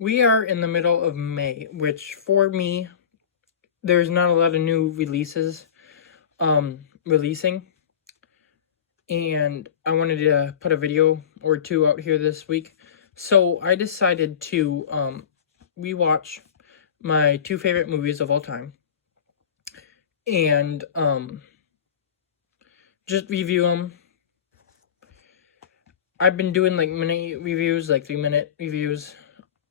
We are in the middle of May, which for me, there's not a lot of new releases releasing. And I wanted to put a video or two out here this week. So I decided to rewatch my two favorite movies of all time. And just review them. I've been doing like minute reviews, like 3-minute reviews,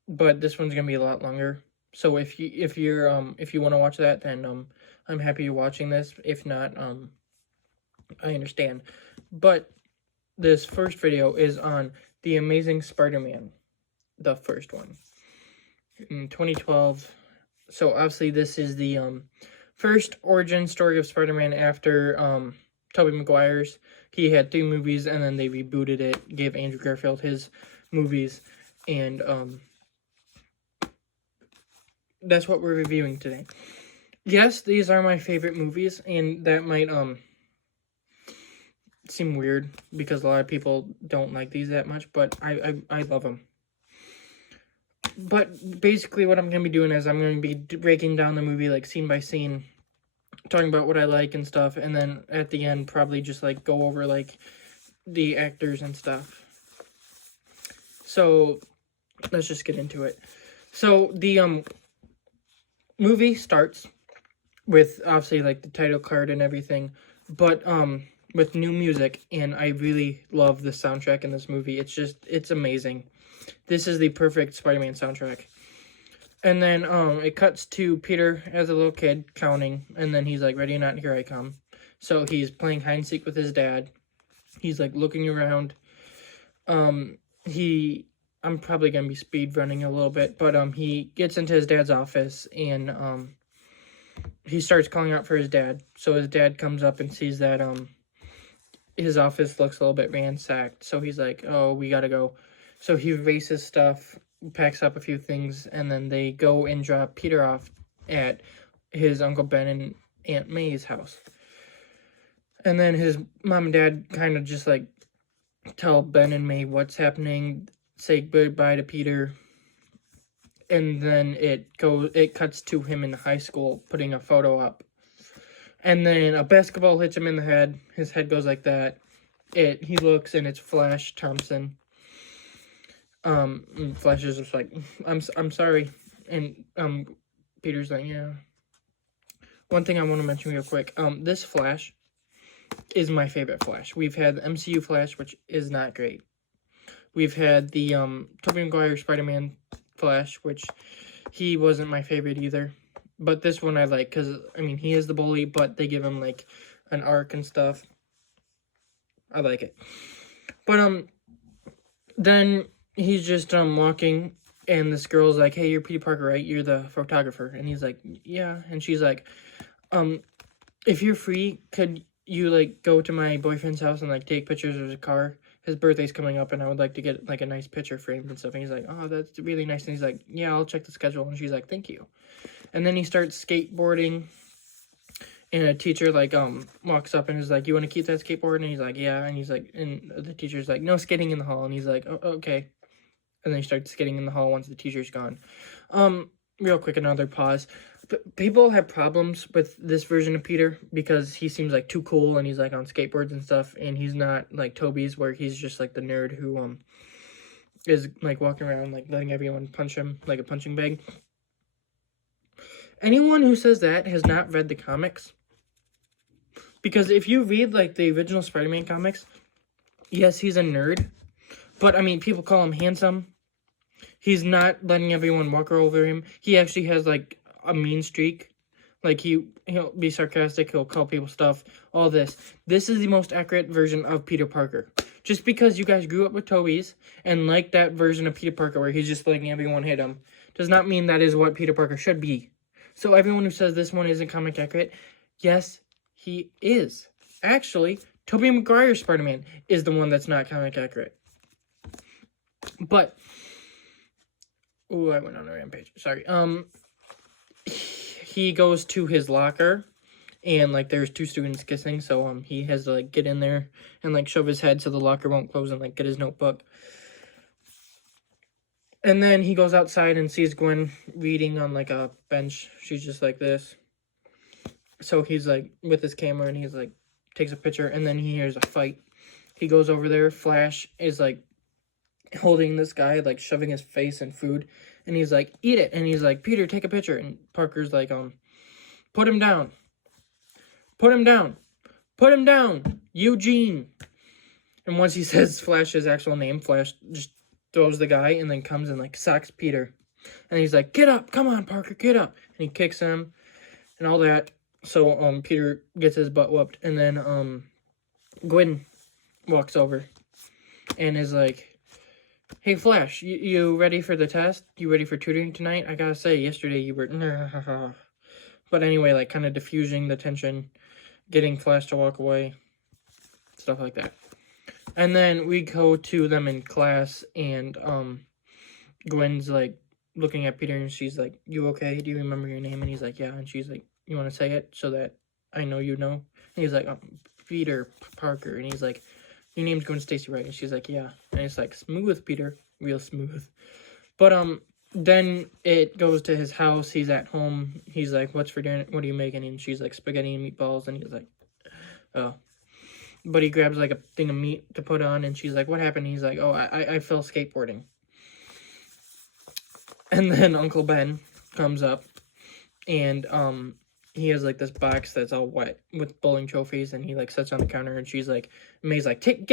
but this one's gonna be a lot longer. So if you want to watch that, then I'm happy you're watching this. If not, I understand. But this first video is on The Amazing Spider-Man, the first one in 2012. So obviously this is the first origin story of Spider-Man after Tobey Maguire's. He had 3 movies and then they rebooted it, gave Andrew Garfield his movies, and that's what we're reviewing today. Yes, these are my favorite movies, and that might seem weird because a lot of people don't like these that much, but I love them. But basically what I'm going to be doing is I'm going to be breaking down the movie like scene by scene, talking about what I like and stuff, and then at the end probably just like go over like the actors and stuff. So let's just get into it. So the movie starts with obviously like the title card and everything, but with new music, and I really love the soundtrack in this movie. It's amazing. This is the perfect Spider-Man soundtrack. And then it cuts to Peter as a little kid counting, and then he's like, ready or not, here I come. So he's playing hide and seek with his dad. He's like looking around. I'm probably gonna be speed running a little bit, but he gets into his dad's office, and he starts calling out for his dad. So his dad comes up and sees that his office looks a little bit ransacked. So he's like, oh, we gotta go. So he erases stuff, packs up a few things, and then they go and drop Peter off at his Uncle Ben and Aunt May's house. And then his mom and dad kind of just like tell Ben and May what's happening, say goodbye to Peter, and then it cuts to him in high school putting a photo up. And then a basketball hits him in the head. His head goes like that. He looks, and it's Flash Thompson. Flash is just like, I'm sorry. And Peter's like, yeah. One thing I want to mention real quick, this Flash is my favorite Flash. We've had the MCU Flash, which is not great. We've had the Tobey Maguire Spider-Man Flash, which he wasn't my favorite either. But this one I like, because, I mean, he is the bully, but they give him, like, an arc and stuff. I like it. But, then he's just, walking, and this girl's like, hey, you're Peter Parker, right? You're the photographer. And he's like, yeah. And she's like, if you're free, could you, like, go to my boyfriend's house and, like, take pictures of his car? His birthday's coming up, and I would like to get, like, a nice picture framed and stuff. And he's like, oh, that's really nice. And he's like, yeah, I'll check the schedule. And she's like, thank you. And then he starts skateboarding, and a teacher, like, walks up and is like, you want to keep that skateboard? And he's like, yeah. And he's like, and the teacher's like, no skating in the hall. And he's like, oh, okay. And then he starts skating in the hall once the teacher's gone. Real quick, another pause. People have problems with this version of Peter because he seems like too cool, and he's like on skateboards and stuff, and he's not like Tobey's, where he's just like the nerd who is like walking around like letting everyone punch him like a punching bag. Anyone who says that has not read the comics, because if you read like the original Spider-Man comics, yes, he's a nerd, but I mean, people call him handsome. He's not letting everyone walk over him. He actually has like a mean streak. Like he'll be sarcastic, he'll call people stuff, all this. This is the most accurate version of Peter Parker. Just because you guys grew up with Tobey's and like that version of Peter Parker where he's just letting everyone hit him, does not mean that is what Peter Parker should be. So everyone who says this one isn't comic accurate, yes, he is. Actually, Tobey Maguire's Spider-Man is the one that's not comic accurate. But, ooh, I went on a rampage. Sorry. He goes to his locker, and like there's 2 students kissing, so he has to like get in there and like shove his head so the locker won't close and like get his notebook. And then he goes outside and sees Gwen reading on like a bench. She's just like this. So he's like with his camera and he's like takes a picture, and then he hears a fight. He goes over there. Flash is like holding this guy, like shoving his face in food, and he's like, eat it. And he's like, Peter, take a picture. And Parker's like, put him down. Put him down. Put him down. Eugene. And once he says Flash's actual name, Flash just throws the guy and then comes and like socks Peter. And he's like, get up. Come on, Parker, get up. And he kicks him and all that. So Peter gets his butt whooped. And then Gwen walks over and is like, hey, Flash, you ready for the test? You ready for tutoring tonight? I gotta say, yesterday you were... But anyway, like, kind of diffusing the tension, getting Flash to walk away, stuff like that. And then we go to them in class, and Gwen's, like, looking at Peter, and she's like, you okay? Do you remember your name? And he's like, yeah. And she's like, you want to say it so that I know you know? And he's like, Peter Parker. And he's like, your name's Gwen Stacy, right? And she's like, yeah. And it's like, smooth, Peter. Real smooth. But, then it goes to his house. He's at home. He's like, what's for dinner? What are you making? And she's like, spaghetti and meatballs. And he's like, oh. But he grabs, like, a thing of meat to put on. And she's like, what happened? And he's like, oh, I fell skateboarding. And then Uncle Ben comes up. And, he has, like, this box that's all wet with bowling trophies. And he, like, sits on the counter. And she's like, May's like, get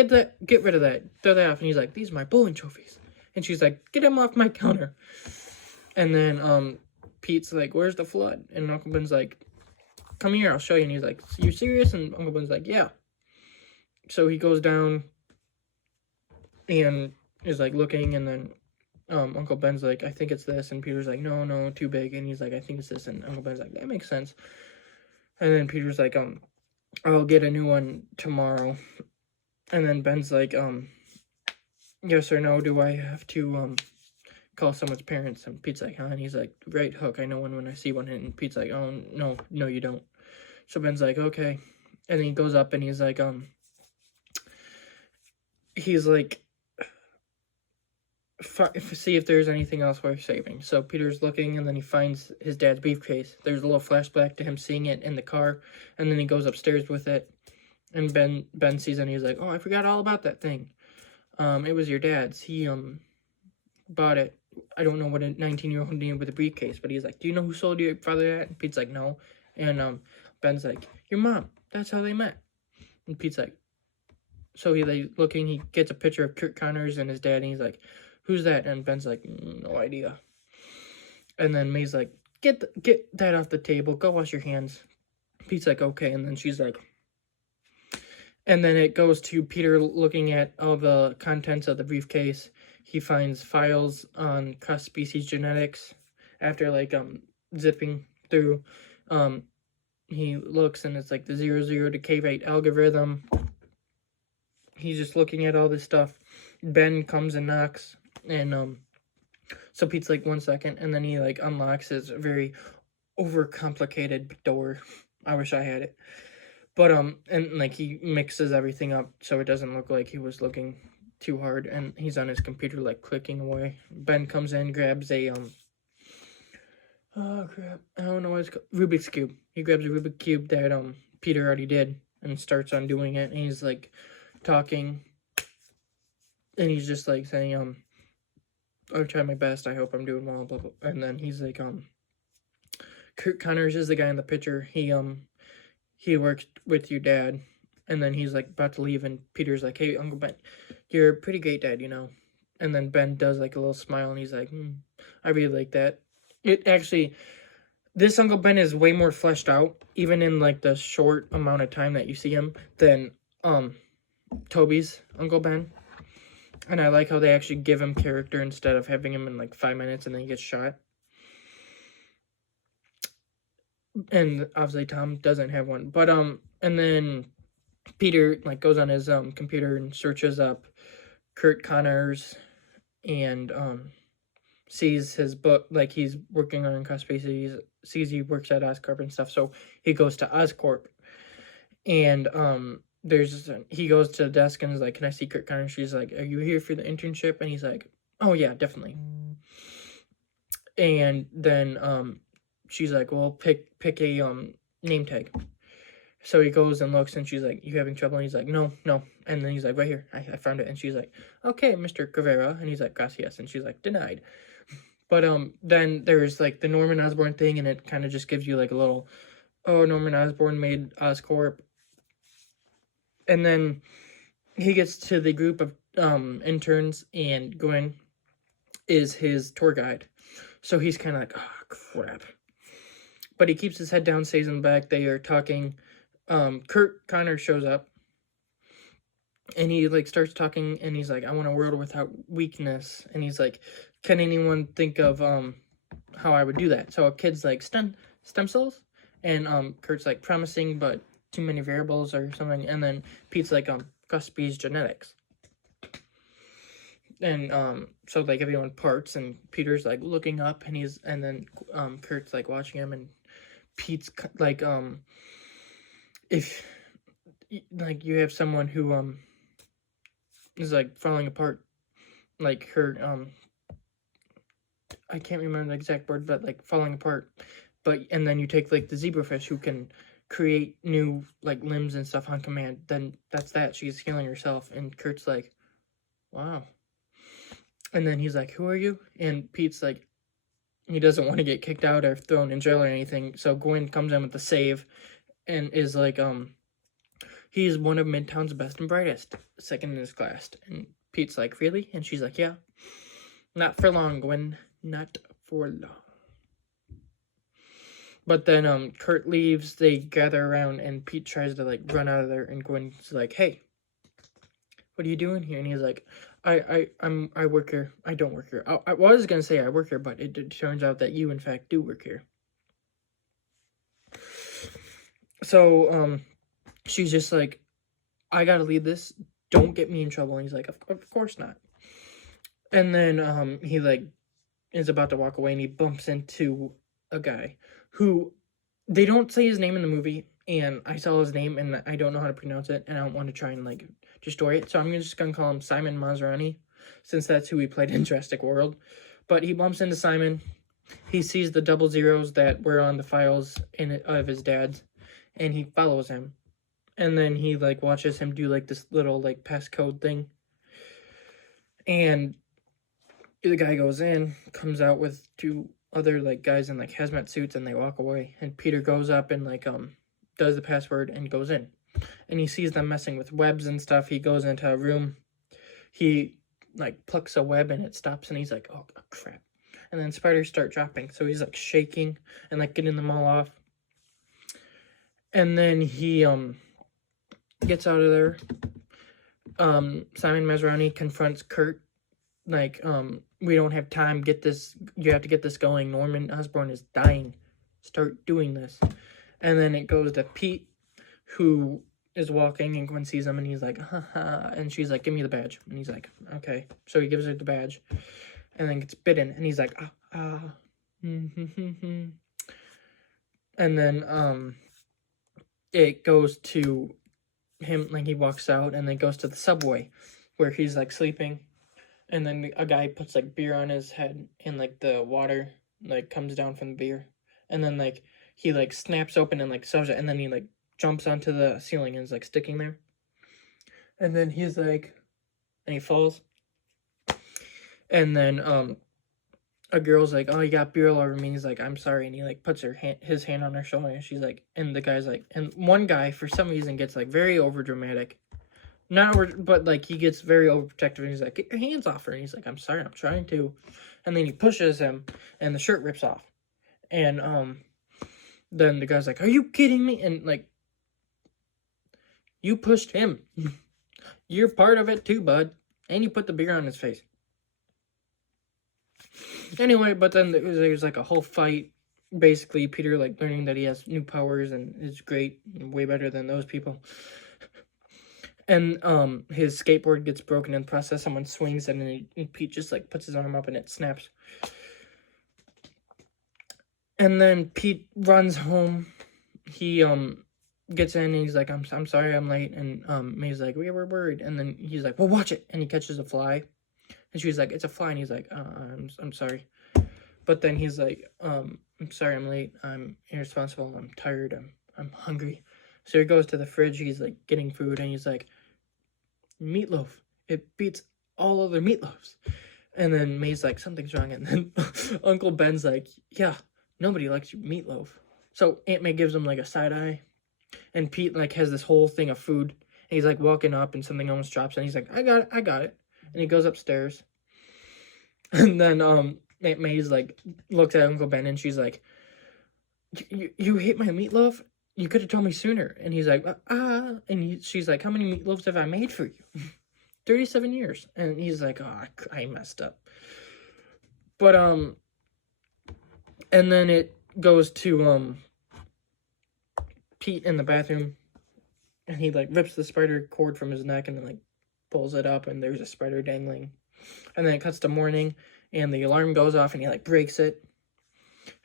rid of that. Throw that off. And he's like, these are my bowling trophies. And she's like, get him off my counter. And then Pete's like, where's the flood? And Uncle Ben's like, come here, I'll show you. And he's like, you serious? And Uncle Ben's like, yeah. So he goes down and is like looking, and then Uncle Ben's like, I think it's this. And Peter's like, no, too big. And he's like, I think it's this. And Uncle Ben's like, that makes sense. And then Peter's like, I'll get a new one tomorrow. And then Ben's like, yes or no, do I have to call someone's parents? And Pete's like, huh? And he's like, right hook, I know one when I see one. And Pete's like, oh, no, you don't. So Ben's like, okay. And then he goes up and he's like, see if there's anything else worth saving. So Peter's looking, and then he finds his dad's briefcase. There's a little flashback to him seeing it in the car, and then he goes upstairs with it. And Ben sees it, and he's like, oh, I forgot all about that thing. It was your dad's. He, bought it. I don't know what a 19-year-old did with a briefcase, but he's like, do you know who sold your father that? And Pete's like, no. And, Ben's like, your mom. That's how they met. And Pete's like, so he, like, looking, he gets a picture of Curt Connors and his dad, and he's like, who's that? And Ben's like, no idea. And then May's like, get that off the table. Go wash your hands. Pete's like, okay. And then she's like, and then it goes to Peter looking at all the contents of the briefcase. He finds files on cross-species genetics. After, like, zipping through, he looks, and it's, like, the 00 decay rate algorithm. He's just looking at all this stuff. Ben comes and knocks, and, so Pete's like, 1 second, and then he, like, unlocks his very overcomplicated door. I wish I had it. But, and, like, he mixes everything up so it doesn't look like he was looking too hard, and he's on his computer, like, clicking away. Ben comes in, grabs a, oh, crap, I don't know what it's called, Rubik's Cube. He grabs a Rubik's Cube that, Peter already did, and starts on doing it, and he's, like, talking, and he's just, like, saying, I've tried my best, I hope I'm doing well, blah, blah, and then he's, like, Curt Connors is the guy in the picture. He worked with your dad, and then he's, like, about to leave, and Peter's like, hey, Uncle Ben, you're a pretty great dad, you know? And then Ben does, like, a little smile, and he's like, I really like that. It actually, this Uncle Ben is way more fleshed out, even in, like, the short amount of time that you see him, than, Toby's Uncle Ben. And I like how they actually give him character instead of having him in, like, 5 minutes and then he gets shot. And obviously Tom doesn't have one. But, and then Peter, like, goes on his, computer and searches up Curt Connors and, sees his book, like, he's working on cross-species, sees he works at Oscorp and stuff, so he goes to Oscorp. And, he goes to the desk and is like, can I see Curt Connors? She's like, are you here for the internship? And he's like, oh, yeah, definitely. And then she's like, well, pick a name tag. So he goes and looks, and she's like, you having trouble? And he's like, no. And then he's like, right here, I found it. And she's like, okay, Mr. Guevara. And he's like, gracias. And she's like, denied. But then there's like the Norman Osborn thing, and it kind of just gives you like a little, oh, Norman Osborn made Oscorp. And then he gets to the group of interns, and Gwen is his tour guide. So he's kind of like, oh, crap. But he keeps his head down, stays in the back. They are talking. Kurt Connor shows up. And he, like, starts talking, and he's like, I want a world without weakness. And he's like, can anyone think of how I would do that? So a kid's like, stem cells? And Kurt's like, promising, but too many variables or something. And then Pete's like, Cuspy's genetics. And so they give everyone parts, and Peter's like looking up, and then Kurt's like watching him, and Pete's like, if like you have someone who is like falling apart, like her I can't remember the exact word, but like falling apart, and then you take like the zebrafish who can create new like limbs and stuff on command, then that's that, she's healing herself. And Kurt's like, wow. And then he's like, who are you? And Pete's like, he doesn't want to get kicked out or thrown in jail or anything. So Gwen comes in with the save and is like, he's one of Midtown's best and brightest, second in his class. And Pete's like, really? And she's like, yeah. Not for long, Gwen. Not for long. But then Kurt leaves, they gather around, and Pete tries to like run out of there, and Gwen's like, hey, what are you doing here? And he's like, I work here. I don't work here. I was gonna say I work here, but it turns out that you in fact do work here. So she's just like, I gotta leave this. Don't get me in trouble. And he's like, of course not. And then he like is about to walk away, and he bumps into a guy who they don't say his name in the movie, and I saw his name and I don't know how to pronounce it, and I don't want to try and like destroy it, so I'm just gonna call him Simon Masrani, since that's who he played in Jurassic World. But he bumps into Simon. He sees the 00s that were on the files of his dad's, and he follows him. And then he like watches him do like this little like passcode thing. And the guy goes in, comes out with two other like guys in like hazmat suits, and they walk away. And Peter goes up and like does the password and goes in. And he sees them messing with webs and stuff. He goes into a room. He like plucks a web and it stops, and he's like, oh crap. And then spiders start dropping. So he's like shaking and like getting them all off. And then he gets out of there. Simon Masrani confronts Kurt. Like, we don't have time. Get this. You have to get this going. Norman Osborn is dying. Start doing this. And then it goes to Pete, who is walking, and Gwen sees him, and he's like, haha. And she's like, give me the badge. And he's like, okay. So he gives her the badge, and then gets bitten, and he's like, And then, it goes to him, like, he walks out, and then goes to the subway, where he's, like, sleeping. And then a guy puts, like, beer on his head, and, like, the water, like, comes down from the beer. And then, like, he, like, snaps open and, like, serves it, and then he, like, jumps onto the ceiling and is, like, sticking there. And then he's, like, and he falls. And then, a girl's like, oh, you got beer all over me. He's like, I'm sorry. And he, like, puts his hand on her shoulder, and she's like, and the guy's like, and one guy, for some reason, gets, like, very overdramatic. Not over, but, like, he gets very overprotective, and he's like, get your hands off her. And he's like, I'm sorry, I'm trying to. And then he pushes him, and the shirt rips off. And, then the guy's like, are you kidding me? And, like, you pushed him. You're part of it too, bud. And you put the beer on his face. Anyway, but then there's like a whole fight. Basically, Peter, like, learning that he has new powers and is great, way better than those people. And his skateboard gets broken in the process. Someone swings it, and Pete just like puts his arm up, and it snaps. And then Pete runs home. He gets in, and he's like, I'm sorry I'm late. And May's like, we were worried. And then he's like, well, watch it. And he catches a fly. And she's like, it's a fly. And he's like, I'm sorry. But then he's like, I'm sorry I'm late. I'm irresponsible. I'm tired. I'm hungry. So he goes to the fridge. He's like getting food, and he's like, meatloaf. It beats all other meatloafs. And then May's like, something's wrong. And then Uncle Ben's like, yeah, nobody likes meatloaf. So Aunt May gives him like a side eye. And Pete like has this whole thing of food. And he's like walking up and something almost drops. And he's like, I got it. And he goes upstairs. And then Aunt May's like, looks at Uncle Ben and she's like, you hate my meatloaf? You could have told me sooner. And he's like, And she's like, how many meatloaves have I made for you? 37 years. And he's like, oh, I messed up. But, and then it goes to, Pete in the bathroom. And he, like, rips the spider cord from his neck and then, like, pulls it up. And there's a spider dangling. And then it cuts to morning. And the alarm goes off and he, like, breaks it.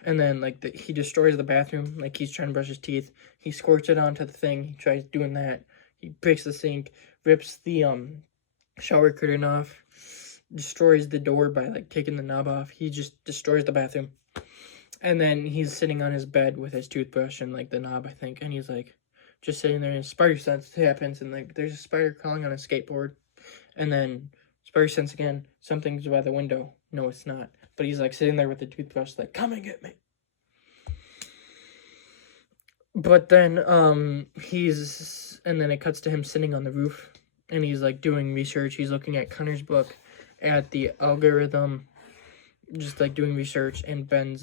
And then, like, he destroys the bathroom. Like, he's trying to brush his teeth. He squirts it onto the thing. He tries doing that. He breaks the sink. Rips the, shower curtain off, destroys the door by like taking the knob off. He just destroys the bathroom. And then he's sitting on his bed with his toothbrush and like the knob, I think, and he's like just sitting there and spider sense happens and like there's a spider crawling on a skateboard. And then spider sense again, something's by the window. No, it's not. But he's like sitting there with the toothbrush like, come and get me. But then and then it cuts to him sitting on the roof. And he's, like, doing research. He's looking at Connor's book, at the algorithm, just, like, doing research. And Ben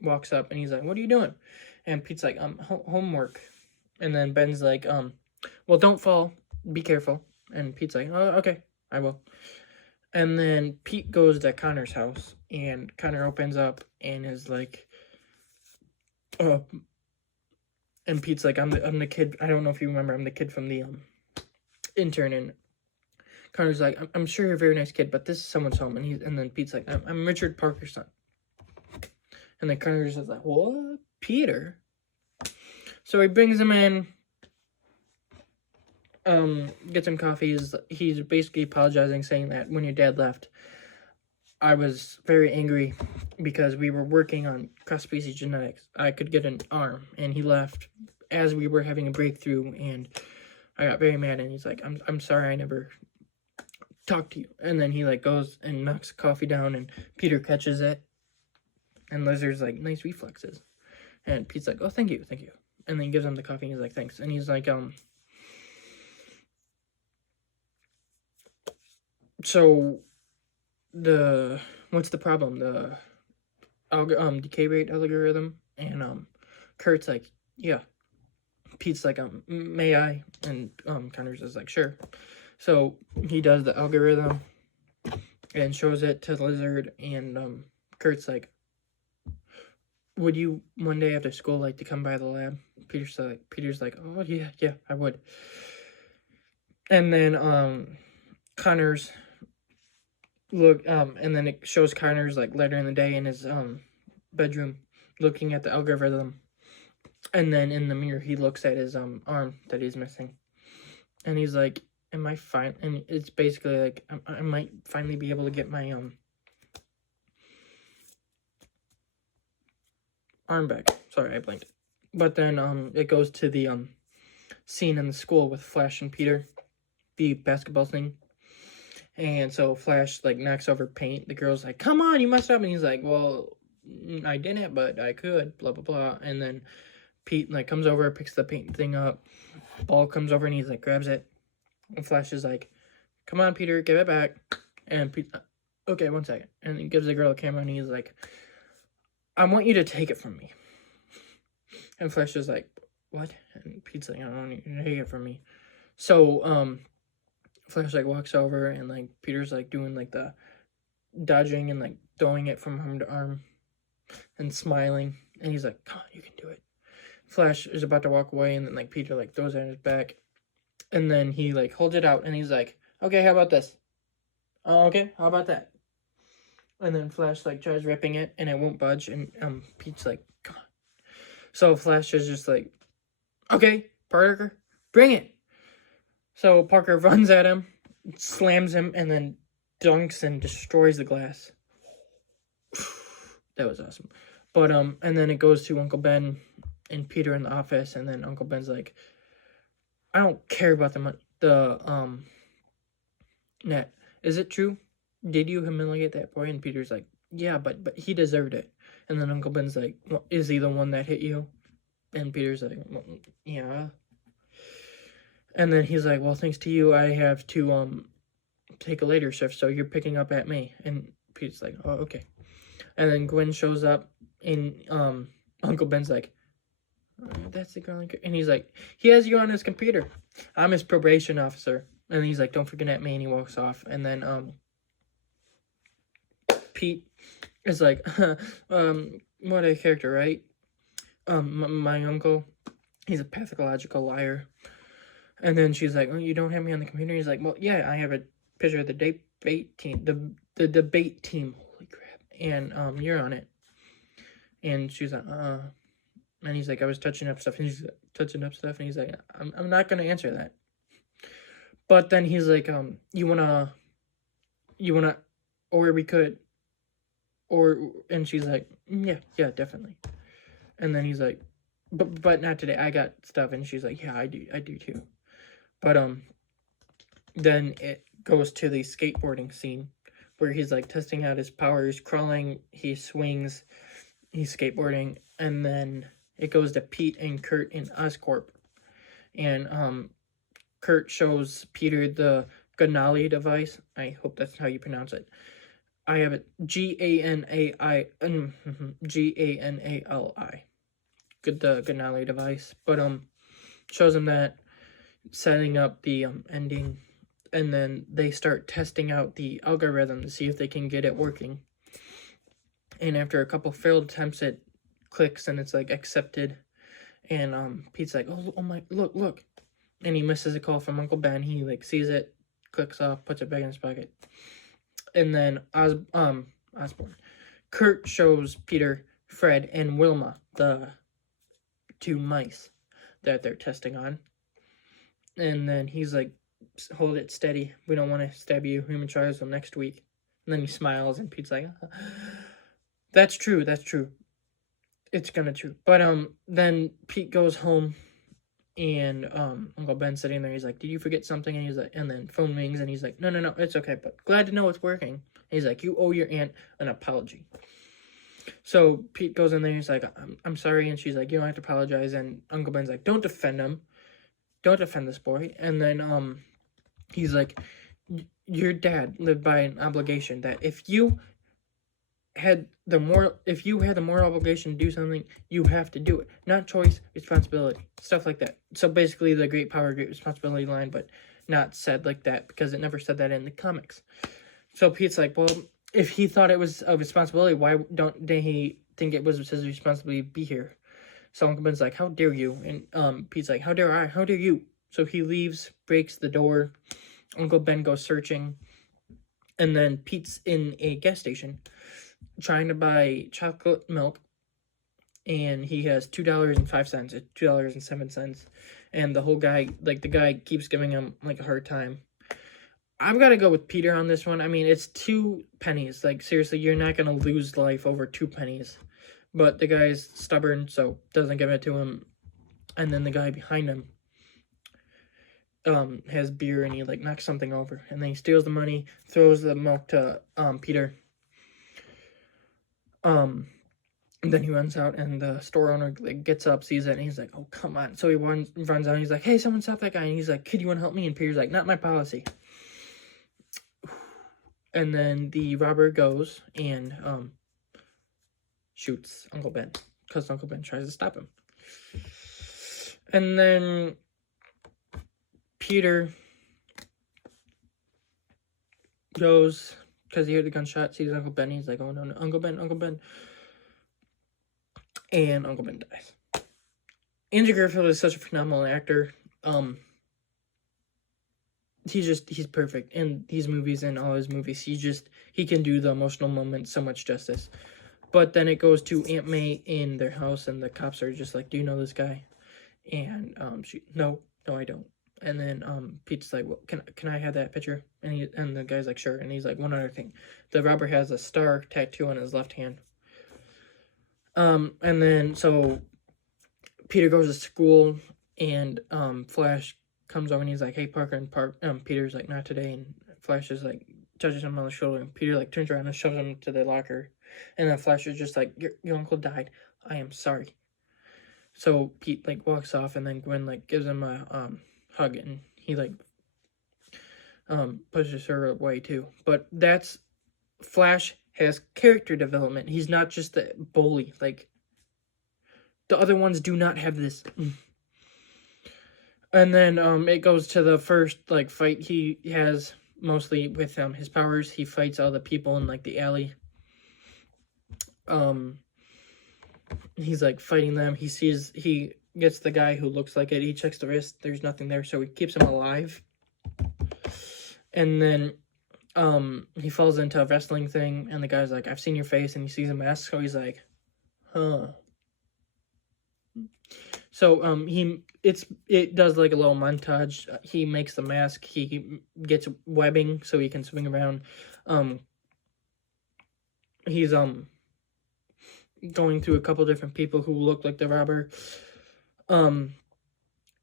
walks up, and he's like, what are you doing? And Pete's like, homework. And then Ben's like, well, don't fall. Be careful. And Pete's like, oh, okay, I will. And then Pete goes to Connor's house, and Connor opens up and is like, and Pete's like, I'm the kid. I don't know if you remember, I'm the kid from the, intern. And Connor's like, I'm sure you're a very nice kid, but this is someone's home. And then Pete's like, I'm Richard Parker's son. And then Connor's just like, what? Peter? So he brings him in, gets him coffee. He's basically apologizing, saying that when your dad left, I was very angry because we were working on cross-species genetics. I could get an arm, and he left as we were having a breakthrough, and I got very mad. And he's like, I'm sorry I never talked to you. And then he like goes and knocks the coffee down, and Peter catches it, and Lizard's like, nice reflexes. And Pete's like, oh, thank you. And then he gives him the coffee, and he's like, thanks. And he's like, so what's the problem? The decay rate algorithm? And Kurt's like, yeah. Pete's like, may I? And Connor's is like, sure. So he does the algorithm and shows it to Lizard, and Kurt's like, would you one day after school like to come by the lab? Peter's like, oh yeah, I would. And then Connor's and then it shows Connor's like later in the day in his bedroom looking at the algorithm. And then in the mirror he looks at his arm that he's missing. And he's like, am I fine? And it's basically like I might finally be able to get my arm back. Sorry, I blinked. But then it goes to the scene in the school with Flash and Peter, the basketball thing. And so Flash like knocks over paint. The girl's like, come on, you messed up. And he's like, well, I didn't, but I could, blah blah blah. And then Pete like comes over, picks the paint thing up. Ball comes over and he's like grabs it. And Flash is like, come on, Peter, give it back. And Pete, okay, 1 second. And he gives the girl a camera and he's like, I want you to take it from me. And Flash is like, what? And Pete's like, I don't want you to take it from me. So Flash like walks over and like Peter's like doing like the dodging and like throwing it from arm to arm and smiling. And he's like, come on, you can do it. Flash is about to walk away and then like Peter like throws it on his back. And then he like holds it out and he's like, okay, how about this? Okay, how about that? And then Flash like tries ripping it and it won't budge. And Pete's like, come on. So Flash is just like, okay, Parker, bring it. So Parker runs at him, slams him, and then dunks and destroys the glass. That was awesome. But and then it goes to Uncle Ben and Peter in the office, and then Uncle Ben's like, I don't care about the net. Is it true? Did you humiliate that boy? And Peter's like, yeah, but he deserved it. And then Uncle Ben's like, well, is he the one that hit you? And Peter's like, well, yeah. And then he's like, well, thanks to you, I have to take a later shift, so you're picking up at me. And Peter's like, oh, okay. And then Gwen shows up, and Uncle Ben's like, that's the girl. And he's like, he has you on his computer. I'm his probation officer. And he's like, don't forget at me. And he walks off. And then Pete is like, what a character, right? My uncle, he's a pathological liar. And then she's like, oh, you don't have me on the computer? He's like, well, yeah, I have a picture of the debate team. The debate team. Holy crap. And you're on it. And she's like, and he's like, I was touching up stuff. And he's touching up stuff. And he's like, I'm not going to answer that. But then he's like, you wanna, or we could, and she's like, yeah, definitely. And then he's like, but not today. I got stuff. And she's like, yeah, I do too. But then it goes to the skateboarding scene where he's like testing out his powers, crawling, he swings, he's skateboarding, and then it goes to Pete and Kurt in Oscorp. And Kurt shows Peter the Ganali device. I hope that's how you pronounce it. I have it Ganali. Good, the Ganali device. But shows him that, setting up the ending, and then they start testing out the algorithm to see if they can get it working. And after a couple failed attempts, it clicks and it's like accepted. And Pete's like, oh my, look. And he misses a call from Uncle Ben. He like sees it, clicks off, puts it back in his pocket. And then Osborne, Kurt shows Peter, Fred, and Wilma the 2 mice that they're testing on. And then he's like, hold it steady. We don't want to stab you. Human trials till next week. And then he smiles, and Pete's like, that's true. It's gonna true. But then Pete goes home, and Uncle Ben's sitting there. He's like, did you forget something? And he's like, and then phone rings, and he's like, no, it's okay, but glad to know it's working. And he's like, you owe your aunt an apology. So Pete goes in there. He's like, I'm sorry. And she's like, you don't have to apologize. And Uncle Ben's like, don't defend him. Don't defend this boy. And then he's like, your dad lived by an obligation that if you had the moral obligation to do something, you have to do it. Not choice, responsibility. Stuff like that. So basically the great power, great responsibility line, but not said like that because it never said that in the comics. So Pete's like, well, if he thought it was a responsibility, why didn't he think it was his responsibility to be here? So Uncle Ben's like, how dare you? And Pete's like, how dare I? How dare you? So he leaves, breaks the door. Uncle Ben goes searching. And then Pete's in a gas station trying to buy chocolate milk. And he has $2.05. It's $2.07. And the whole guy, like the guy keeps giving him like a hard time. I've got to go with Peter on this one. I mean, it's 2 pennies. Like, seriously, you're not going to lose life over 2 pennies. But the guy's stubborn, so doesn't give it to him. And then the guy behind him has beer, and he like knocks something over. And then he steals the money, throws the milk to Peter. And then he runs out, and the store owner like gets up, sees it, and he's like, oh, come on. So he runs out, and he's like, hey, someone stop that guy. And he's like, kid, you want to help me? And Peter's like, not my policy. And then the robber goes and shoots Uncle Ben because Uncle Ben tries to stop him. And then Peter goes, because he heard the gunshot, sees Uncle Ben. He's like, oh no, Uncle Ben. And Uncle Ben dies. Andrew Garfield is such a phenomenal actor. He's perfect in these movies and all his movies. He can do the emotional moments so much justice. But then it goes to Aunt May in their house, and the cops are just like, do you know this guy? And no, I don't. And then Pete's like, well, can I have that picture? And the guy's like, sure. And he's like, one other thing, the robber has a star tattoo on his left hand. And then, so, Peter goes to school, and, Flash comes over, and he's like, hey, Parker, and Peter's like, not today, and Flash is like, touches him on the shoulder, and Peter, like, turns around and shoves him to the locker, and then Flash is just like, your uncle died, I am sorry. So, Pete, like, walks off, and then Gwen, like, gives him a, hug, and he, like, pushes her away, too. But that's, Flash has character development. He's not just the bully, like, the other ones do not have this. And then, it goes to the first, like, fight he has, mostly with, his powers. He fights all the people in, like, the alley. He's, like, fighting them. He gets the guy who looks like it. He checks the wrist. There's nothing there, so he keeps him alive. And then, he falls into a wrestling thing, and the guy's like, I've seen your face, and he sees a mask, so he's like, huh. So, it does, like, a little montage. He makes the mask, he gets webbing, so he can swing around. He's, going through a couple different people who look like the robber. And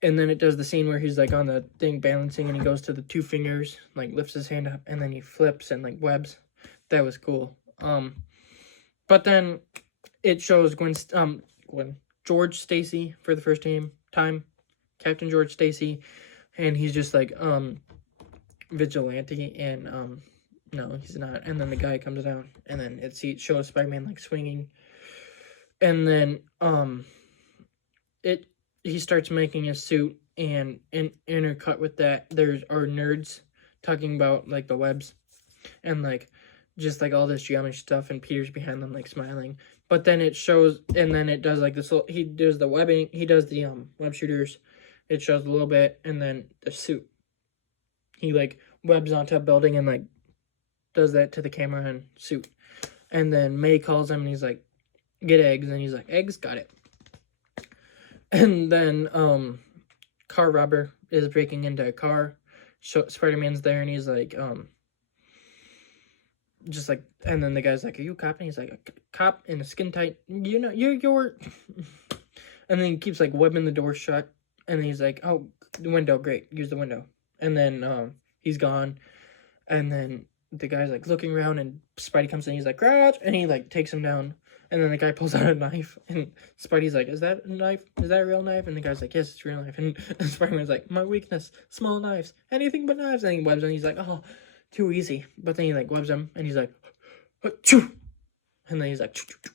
then it does the scene where he's, like, on the thing balancing, and he goes to the 2 fingers, like, lifts his hand up, and then he flips and, like, webs. That was cool. But then it shows George Stacy for the first time, Captain George Stacy, and he's just, like, vigilante, and, no, he's not. And then the guy comes down, and then it shows Spider-Man, like, swinging. And then, he starts making a suit, and intercut with that, there are nerds talking about, like, the webs, and, like, just, like, all this geometry stuff, and Peter's behind them, like, smiling. But then it shows, and then it does, like, this little, he does the webbing, he does the, web shooters, it shows a little bit, and then the suit. He, like, webs onto a building, and, like, does that to the camera and suit. And then May calls him, and he's like, get eggs, and he's like, eggs, got it. And then, car robber is breaking into a car. Spider-Man's there, and he's like, just like, and then the guy's like, are you a cop? And he's like, a cop in a skin tight, you know, you're, and then he keeps, like, webbing the door shut, and then he's like, oh, the window, great, use the window. And then, he's gone, and then the guy's, like, looking around, and Spidey comes in, he's like, crouch, and he, like, takes him down. And then the guy pulls out a knife, and Spidey's like, is that a knife? Is that a real knife? And the guy's like, yes, it's a real knife. And Spider-Man's like, my weakness, small knives, anything but knives. And he webs him, and he's like, oh, too easy. But then he, like, webs him, and he's like, choo! And then he's like, choo, choo, choo.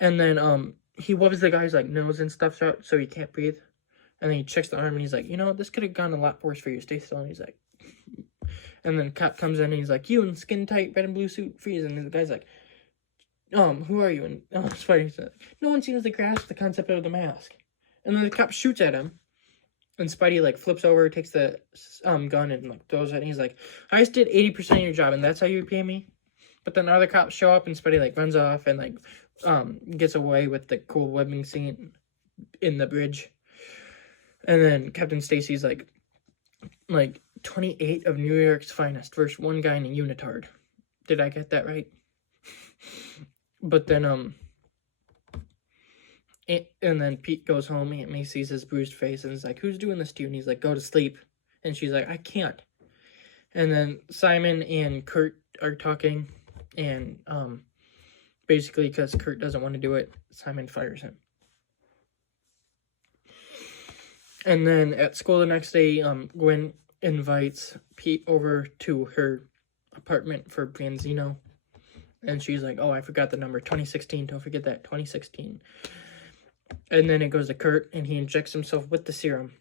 And then, he webs the guy's, like, nose and stuff shut, so he can't breathe. And then he checks the arm, and he's like, you know, this could have gone a lot worse for you. Stay still. And he's like, and then cop comes in, and he's like, you in skin tight red and blue suit, freeze. And the guy's like, who are you? And Spidey said, no one seems to grasp the concept of the mask. And then the cop shoots at him, and Spidey, like, flips over, takes the gun, and, like, throws it, and he's like, I just did 80% of your job, and that's how you repay me? But then other cops show up, and Spidey, like, runs off, and, like, gets away with the cool webbing scene in the bridge. And then Captain Stacy's like 28 of New York's finest versus one guy in a unitard. Did I get that right? But then, and then Pete goes home, Aunt May sees his bruised face, and is like, who's doing this to you? And he's like, go to sleep. And she's like, I can't. And then Simon and Kurt are talking, and, basically, because Kurt doesn't want to do it, Simon fires him. And then at school the next day, Gwen invites Pete over to her apartment for Branzino. And she's like, oh, I forgot the number, 2016, don't forget that, 2016. And then it goes to Kurt, and he injects himself with the serum.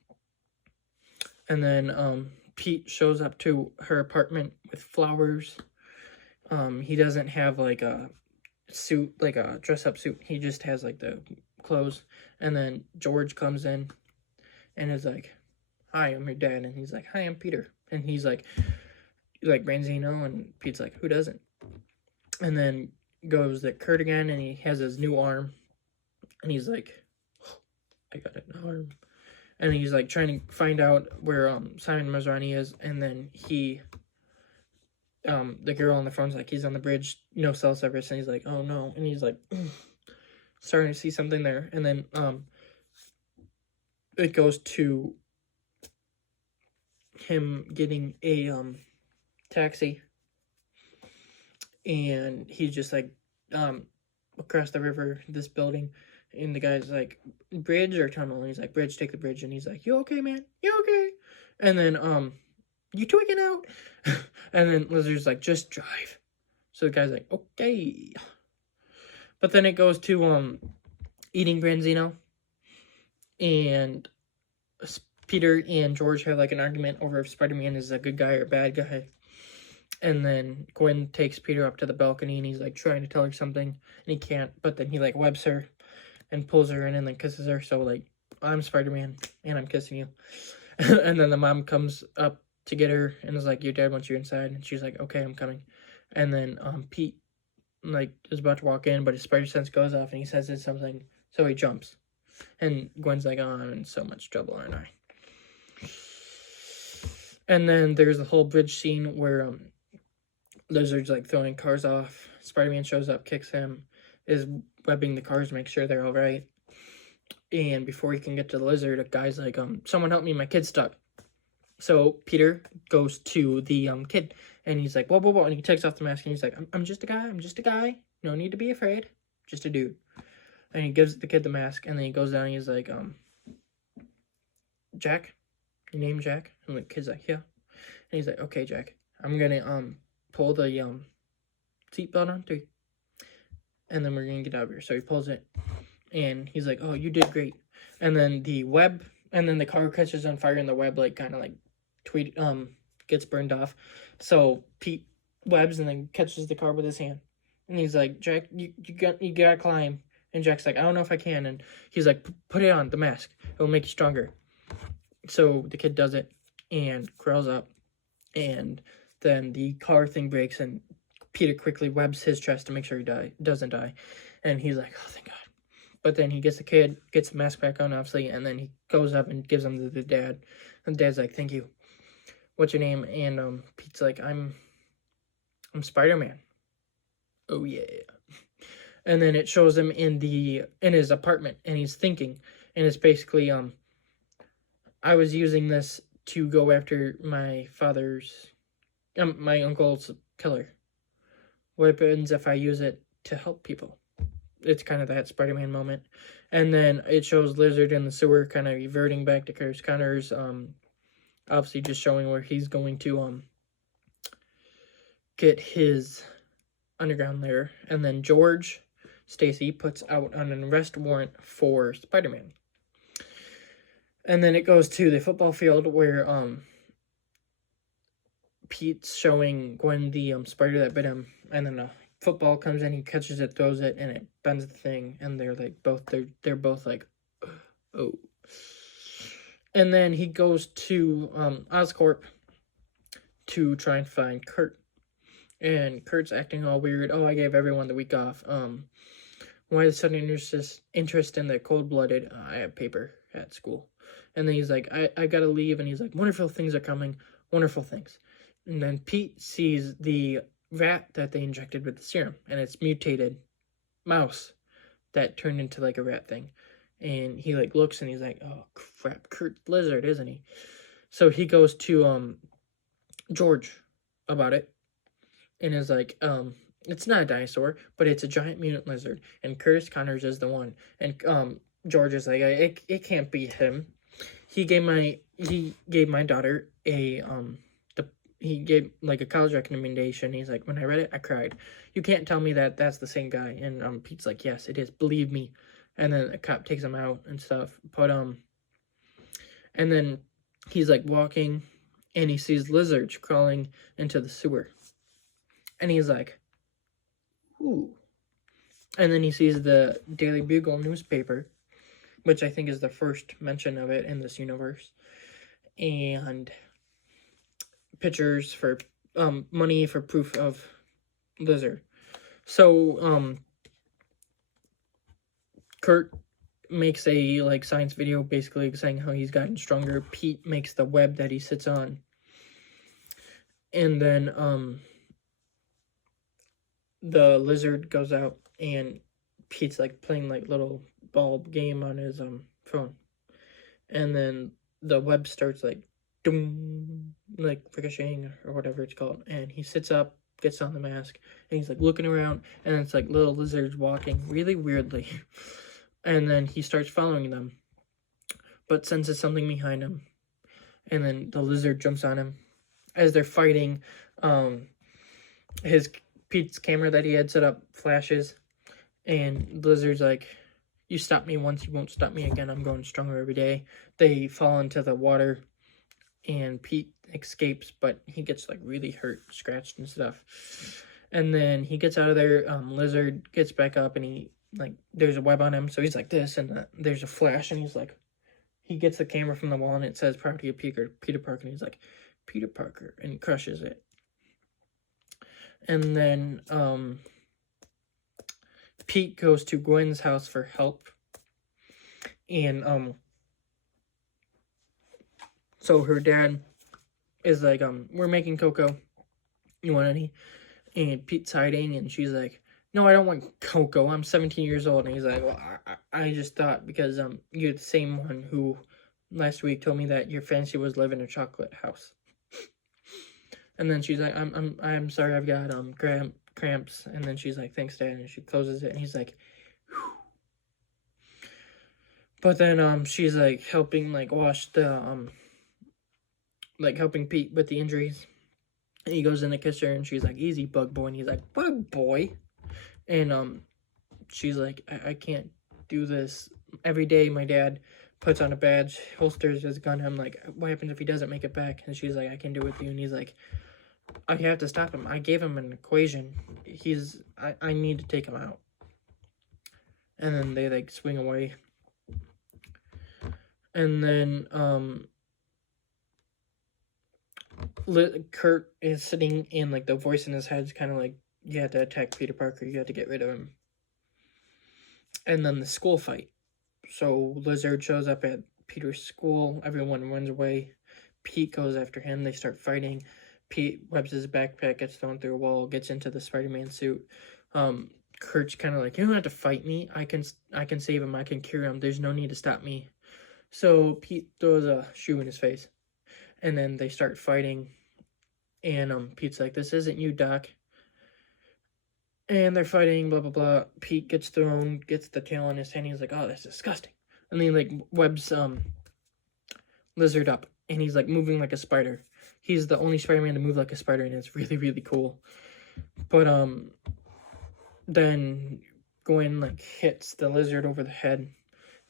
And then Pete shows up to her apartment with flowers. He doesn't have, like, a suit, like a dress-up suit. He just has, like, the clothes. And then George comes in and is like, hi, I'm your dad. And he's like, hi, I'm Peter. And he's like Branzino, and Pete's like, who doesn't? And then goes to Kurt again, and he has his new arm, and he's like, oh, I got an arm. And he's like trying to find out where Simon Masrani is, and then the girl on the phone's like, he's on the bridge, no cell service, and he's like, oh no, and he's like, starting to see something there. And then it goes to him getting a taxi, and he's just like across the river, this building, and the guy's like, bridge or tunnel? And he's like, bridge, take the bridge. And he's like, you okay, man? You okay? And then you tweaking out? And then Lizard's like, just drive. So the guy's like, okay. But then it goes to eating Branzino, and Peter and George have like an argument over if Spider-Man is a good guy or bad guy. And then Gwen takes Peter up to the balcony, and he's like trying to tell her something, and he can't. But then he like webs her and pulls her in and then kisses her. So like, I'm Spider-Man and I'm kissing you. And then the mom comes up to get her and is like, your dad wants you inside. And she's like, okay, I'm coming. And then Pete like is about to walk in, but his spider sense goes off and he says something, so he jumps. And Gwen's like, oh, I'm in so much trouble, aren't I? And then there's the whole bridge scene where Lizard's like throwing cars off. Spider-Man shows up, kicks him, is webbing the cars to make sure they're all right. And before he can get to the Lizard, a guy's like, someone help me, my kid's stuck. So Peter goes to the kid, and he's like, whoa, whoa, whoa, and he takes off the mask, and he's like, I'm just a guy, no need to be afraid, just a dude. And he gives the kid the mask, and then he goes down, and he's like, Jack, your name Jack? And the kid's like, yeah. And he's like, okay, Jack, I'm gonna pull the seatbelt on 3, and then we're gonna get out of here. So he pulls it, and he's like, oh, you did great. And then the web, and then the car catches on fire, and the web like kind of like gets burned off. So Pete webs and then catches the car with his hand, and he's like, Jack, you gotta climb. And Jack's like, I don't know if I can. And he's like, put it on, the mask, it will make you stronger. So the kid does it and crawls up, and then the car thing breaks, and Peter quickly webs his chest to make sure he doesn't die. And he's like, oh, thank God. But then he gets the kid, gets the mask back on, obviously, and then he goes up and gives him to the dad. And the dad's like, thank you. What's your name? And Pete's like, I'm Spider-Man. Oh, yeah. And then it shows him in his apartment, and he's thinking. And it's basically, I was using this to go after my uncle's killer. What happens if I use it to help people? It's kind of that Spider-Man moment. And then it shows Lizard in the sewer kind of reverting back to Curtis Connors. Obviously just showing where he's going to get his underground lair. And then George Stacy puts out an arrest warrant for Spider-Man. And then it goes to the football field where Pete's showing Gwen the spider that bit him, and then a football comes in, he catches it, throws it, and it bends the thing, and they're like they're both like, oh. And then he goes to Oscorp to try and find Kurt, and Kurt's acting all weird. Oh, I gave everyone the week off. Why the sudden interest in the cold-blooded? I have paper at school. And then he's like, I gotta leave, and he's like, wonderful things are coming, wonderful things. And then Pete sees the rat that they injected with the serum, and it's mutated mouse that turned into like a rat thing. And he like looks, and he's like, oh crap, Kurt Lizard, isn't he? So he goes to George about it, and is like, it's not a dinosaur, but it's a giant mutant lizard, and Curtis Connors is the one. And George is like, it can't be him. He gave my daughter he gave like a college recommendation. He's like, when I read it, I cried. You can't tell me that that's the same guy. And Pete's like, yes, it is. Believe me. And then a cop takes him out and stuff. But and then he's like walking, and he sees lizards crawling into the sewer. And he's like, ooh. And then he sees the Daily Bugle newspaper, which I think is the first mention of it in this universe. And pictures for money for proof of lizard. So Kurt makes a like science video basically saying how he's gotten stronger. Pete makes the web that he sits on. And then the lizard goes out, and Pete's like playing like little ball game on his phone, and then the web starts like doom, like ricocheting or whatever it's called, and he sits up, gets on the mask, and he's like looking around, and it's like little lizards walking really weirdly, and then he starts following them, but senses something behind him, and then the lizard jumps on him as they're fighting. His Pete's camera that he had set up flashes, and the lizard's like, "You stopped me once, you won't stop me again. I'm going stronger every day." They fall into the water, and Pete escapes, but he gets like really hurt, scratched and stuff. And then he gets out of there. Lizard gets back up, and he like there's a web on him, so he's like this, and there's a flash, and he's like, he gets the camera from the wall, and it says "Property of Peter Parker," and he's like, "Peter Parker," and he crushes it. And then Pete goes to Gwen's house for help, and so her dad is like, "We're making cocoa. You want any?" And Pete's hiding, and she's like, "No, I don't want cocoa. I'm 17 years old." And he's like, "Well, I just thought because you're the same one who last week told me that your fantasy was live in a chocolate house." And then she's like, I'm sorry, I've got cramps." And then she's like, "Thanks, Dad," and she closes it, and he's like, whew. But then she's like helping like wash the like helping Pete with the injuries. And he goes in to kiss her, and she's like, "Easy, bug boy." And he's like, "Bug boy." And she's like, I can't do this. Every day my dad puts on a badge, holsters his gun. I'm like, "What happens if he doesn't make it back?" And she's like, "I can do it with you." And he's like, "I have to stop him. I gave him an equation. I need to take him out." And then they like swing away. And then Kurt is sitting in like the voice in his head is kind of like, "You have to attack Peter Parker. You have to get rid of him." And then the school fight. So Lizard shows up at Peter's school. Everyone runs away. Pete goes after him. They start fighting. Pete webs his backpack, gets thrown through a wall, gets into the Spider-Man suit. Kurt's kind of like, "You don't have to fight me. I can save him. I can cure him. There's no need to stop me." So Pete throws a shoe in his face, and then they start fighting. And Pete's like, "This isn't you, Doc." And they're fighting, blah blah blah. Pete gets thrown, gets the tail on his hand. He's like, "Oh, that's disgusting." And then he like webs Lizard up, and he's like moving like a spider. He's the only Spider-Man to move like a spider, and it's really, really cool. But then Gwen like hits the Lizard over the head,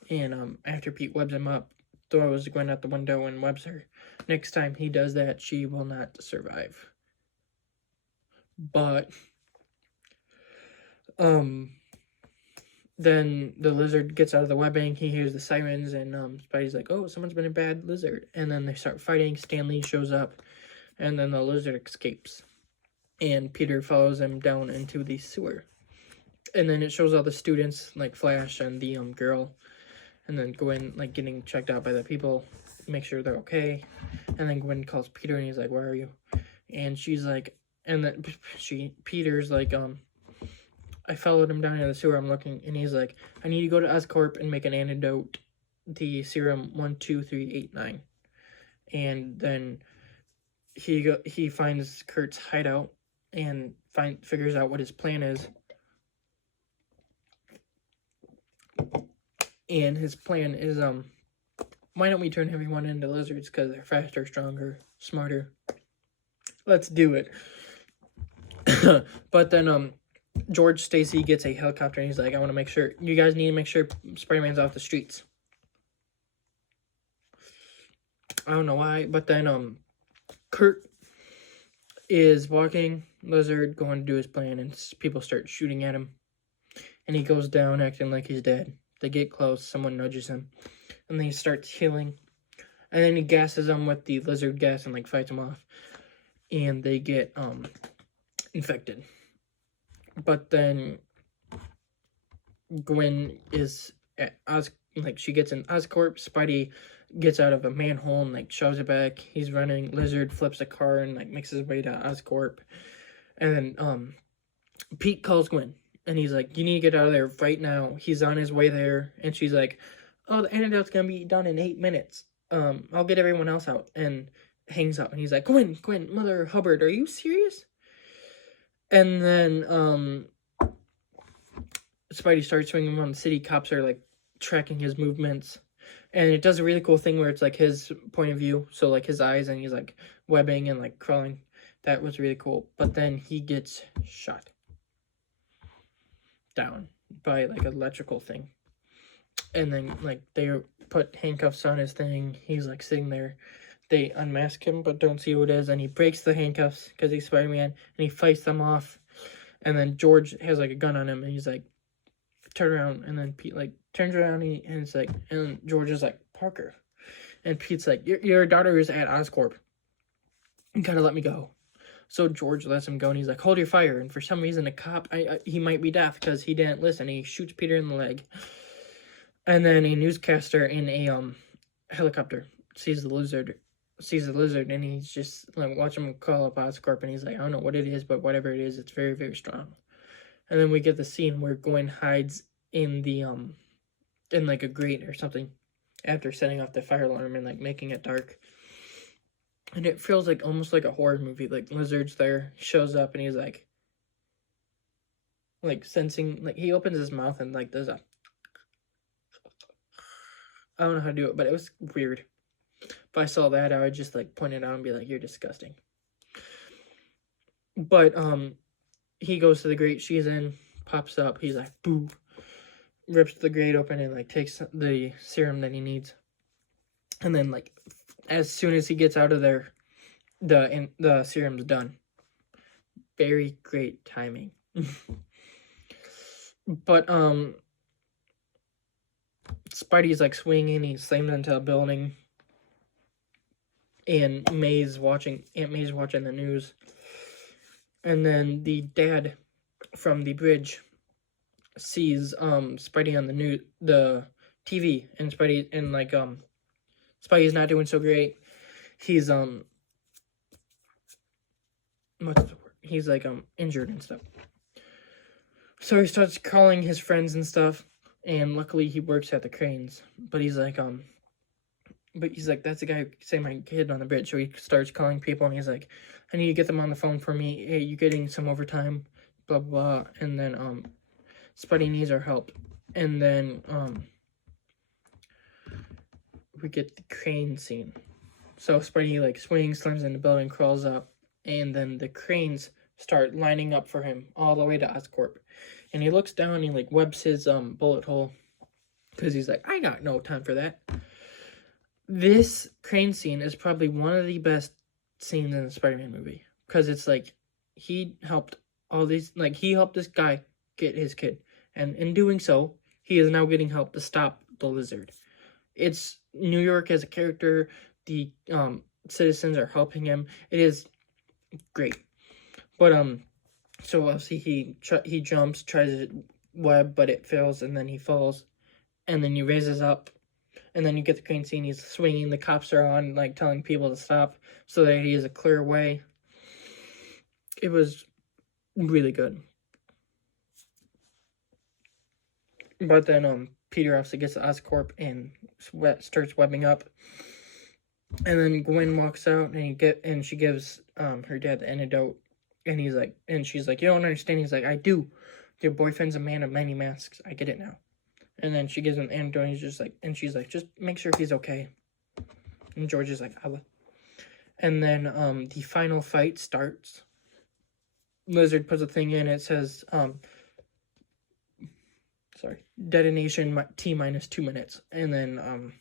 and after Pete webs him up, throws Gwen out the window and webs her. Next time he does that, she will not survive. But then the Lizard gets out of the webbing. He hears the sirens, and Spidey's like, "Oh, someone's been a bad Lizard." And then they start fighting. Stan Lee shows up, and then the Lizard escapes, and Peter follows him down into the sewer. And then it shows all the students, like Flash and the girl, and then Gwen like getting checked out by the people, make sure they're okay. And then Gwen calls Peter, and he's like, "Where are you?" And she's like, and then Peter's like, "I followed him down into the sewer. I'm looking," and he's like, "I need to go to Oscorp and make an antidote, the serum 12389." And then he finds Kurt's hideout and figures out what his plan is. And his plan is why don't we turn everyone into lizards because they're faster, stronger, smarter. Let's do it. But then George Stacy gets a helicopter, and he's like, "I want to make sure, you guys need to make sure Spider-Man's off the streets." I don't know why, but then Kurt is walking, Lizard going to do his plan, and people start shooting at him. And he goes down acting like he's dead. They get close, someone nudges him, and then he starts healing. And then he gasses them with the Lizard gas and like fights them off. And they get infected. But then Gwen is at she gets in Oscorp. Spidey gets out of a manhole and like shoves it back. He's running. Lizard flips a car and like makes his way to Oscorp. And then Pete calls Gwen, And he's like, you need to get out of there right now. He's on his way there. And she's like, oh, the antidote's going to be done in 8 minutes. I'll get everyone else out. And hangs up. And he's like, Gwen, Mother Hubbard, are you serious? And then, Spidey starts swinging around the city. Cops are, like, tracking his movements. And it does a really cool thing where it's, like, his point of view. So, like, his eyes, and he's, like, webbing and, like, crawling. That was really cool. But then he gets shot down by, like, an electrical thing. And then, like, they put handcuffs on his thing. He's, like, sitting there. They unmask him, but don't see who it is. And he breaks the handcuffs because he's Spider-Man. And he fights them off. And then George has, like, a gun on him. And he's like, turn around. And then Pete, like, turns around. And it's like, and George is like, Parker. And Pete's like, your daughter is at Oscorp. You gotta let me go. So George lets him go. And he's like, hold your fire. And for some reason, the cop, he might be deaf because he didn't listen. He shoots Peter in the leg. And then a newscaster in a helicopter sees the lizard, and he's just like, watch him call up Oscorp, and he's like, I don't know what it is, but whatever it is, it's very, very strong. And then we get the scene where Gwen hides in the in like a grate or something after setting off the fire alarm and like making it dark. And it feels like almost like a horror movie. Like Lizard's there, shows up, and he's like sensing, like he opens his mouth and like does a, I don't know how to do it, but it was weird. If I saw that, I would just like point it out and be like, you're disgusting. But he goes to the grate, she's in, pops up, he's like, boo, rips the grate open and like takes the serum that he needs. And then like as soon as he gets out of there, the serum's done. Very great timing. But Spidey's like swinging, he's slammed into a building, and Aunt May's watching the news. And then the dad from the bridge sees Spidey on the TV, and Spidey's not doing so great. He's what's the word? He's like injured and stuff. So he starts calling his friends and stuff, and luckily he works at the Cranes. But he's like that's the guy who saved my kid on the bridge. So he starts calling people, and he's like, I need to get them on the phone for me. Hey, you getting some overtime? Blah, blah, blah. And then Spidey needs our help. And then we get the crane scene. So Spidey like swings, slams in the building, crawls up, and then the cranes start lining up for him all the way to Oscorp. And he looks down and he like webs his bullet hole because he's like, I got no time for that. This crane scene is probably one of the best scenes in the Spider-Man movie because it's like he helped this guy get his kid, and in doing so, he is now getting help to stop the lizard. It's New York as a character. The citizens are helping him. It is great. But so obviously he jumps, tries to web, but it fails, and then he falls, and then he raises up. And then you get the crane scene, he's swinging, the cops are on, like, telling people to stop so that he has a clear way. It was really good. But then, Peter obviously gets to Oscorp and starts webbing up. And then Gwen walks out, and she gives, her dad the antidote. And she's like, you don't understand. He's like, I do. Your boyfriend's a man of many masks. I get it now. And then she gives him antidote, and he's just like, and she's like, just make sure he's okay. And George is like, I will. And then the final fight starts. Lizard puts a thing in, it says, detonation T-minus 2 minutes. And then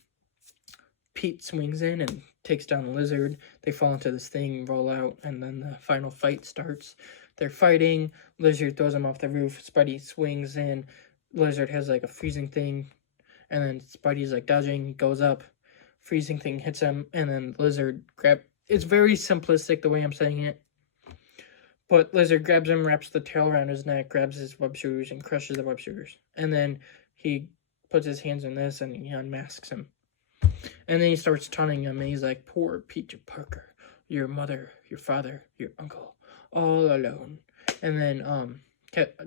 Pete swings in and takes down the lizard. They fall into this thing, roll out, and then the final fight starts. They're fighting. Lizard throws him off the roof. Spidey swings in. Lizard has like a freezing thing, and then Spidey's like dodging, goes up, freezing thing hits him, and then Lizard it's very simplistic the way I'm saying it, but Lizard grabs him, wraps the tail around his neck, grabs his web shooters, and crushes the web shooters, and then he puts his hands in this, and he unmasks him, and then he starts taunting him, and he's like, poor Peter Parker, your mother, your father, your uncle, all alone. And then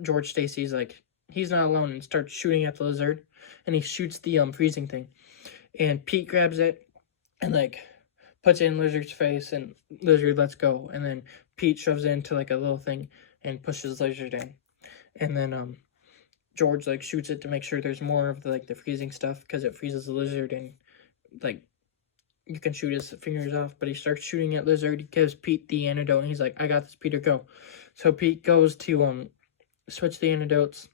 George Stacy's like, he's not alone, and starts shooting at the lizard, and he shoots the freezing thing, and Pete grabs it and like puts it in Lizard's face, and Lizard lets go, and then Pete shoves it into like a little thing and pushes Lizard in, and then George like shoots it to make sure there's more of the like the freezing stuff, because it freezes the lizard, and like you can shoot his fingers off. But he starts shooting at Lizard. He gives Pete the antidote, and he's like, I got this, Peter, go. So Pete goes to switch the antidotes,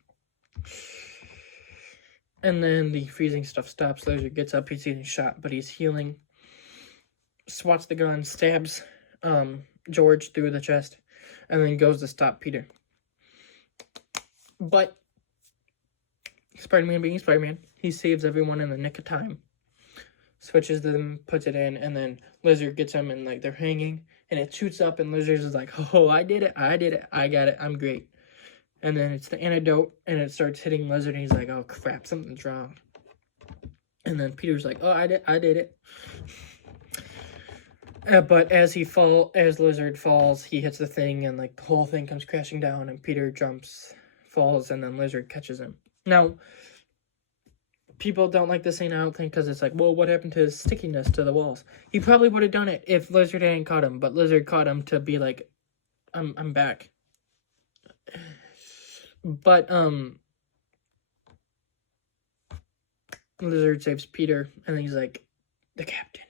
and then the freezing stuff stops. Lizard gets up, he's getting shot, but he's healing. Swats the gun, stabs George through the chest, and then goes to stop Peter. But Spider-Man being Spider-Man, he saves everyone in the nick of time. Switches them, puts it in, and then Lizard gets him, and like they're hanging, and it shoots up, and Lizard is like, oh, I did it, I got it, I'm great. And then it's the antidote, and it starts hitting Lizard, and he's like, oh crap, something's wrong. And then Peter's like, oh, I did it. But as Lizard falls, he hits the thing, and like the whole thing comes crashing down, and Peter falls, and then Lizard catches him. Now, people don't like this scene, I don't think, because it's like, well, what happened to his stickiness to the walls? He probably would have done it if Lizard hadn't caught him, but Lizard caught him to be like, I'm back. But Lizard saves Peter, and he's like, the captain.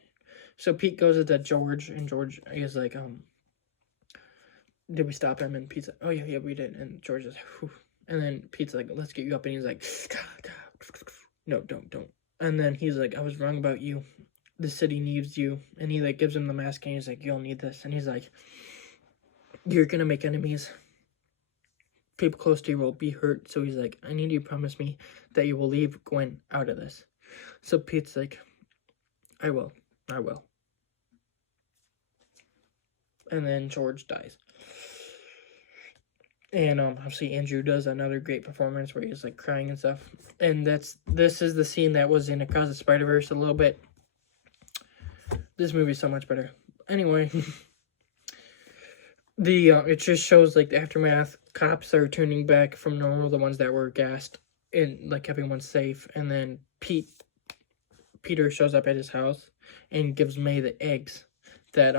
So Pete goes to George, and George is like, did we stop him? And Pete's like, oh yeah, we did. And George is like, whew. And then Pete's like, let's get you up. And he's like, no, don't. And then he's like, I was wrong about you. The city needs you. And he like gives him the mask, and he's like, you'll need this. And he's like, you're gonna make enemies. People close to you will be hurt. So he's like, I need you to promise me that you will leave Gwen out of this. So Pete's like, I will. And then George dies. And obviously Andrew does another great performance where he's like crying and stuff. And this is the scene that was in Across the Spider-Verse a little bit. This movie's so much better. Anyway, it just shows like the aftermath. Cops are turning back from normal, the ones that were gassed, and like everyone's safe. And then Peter shows up at his house and gives May the eggs that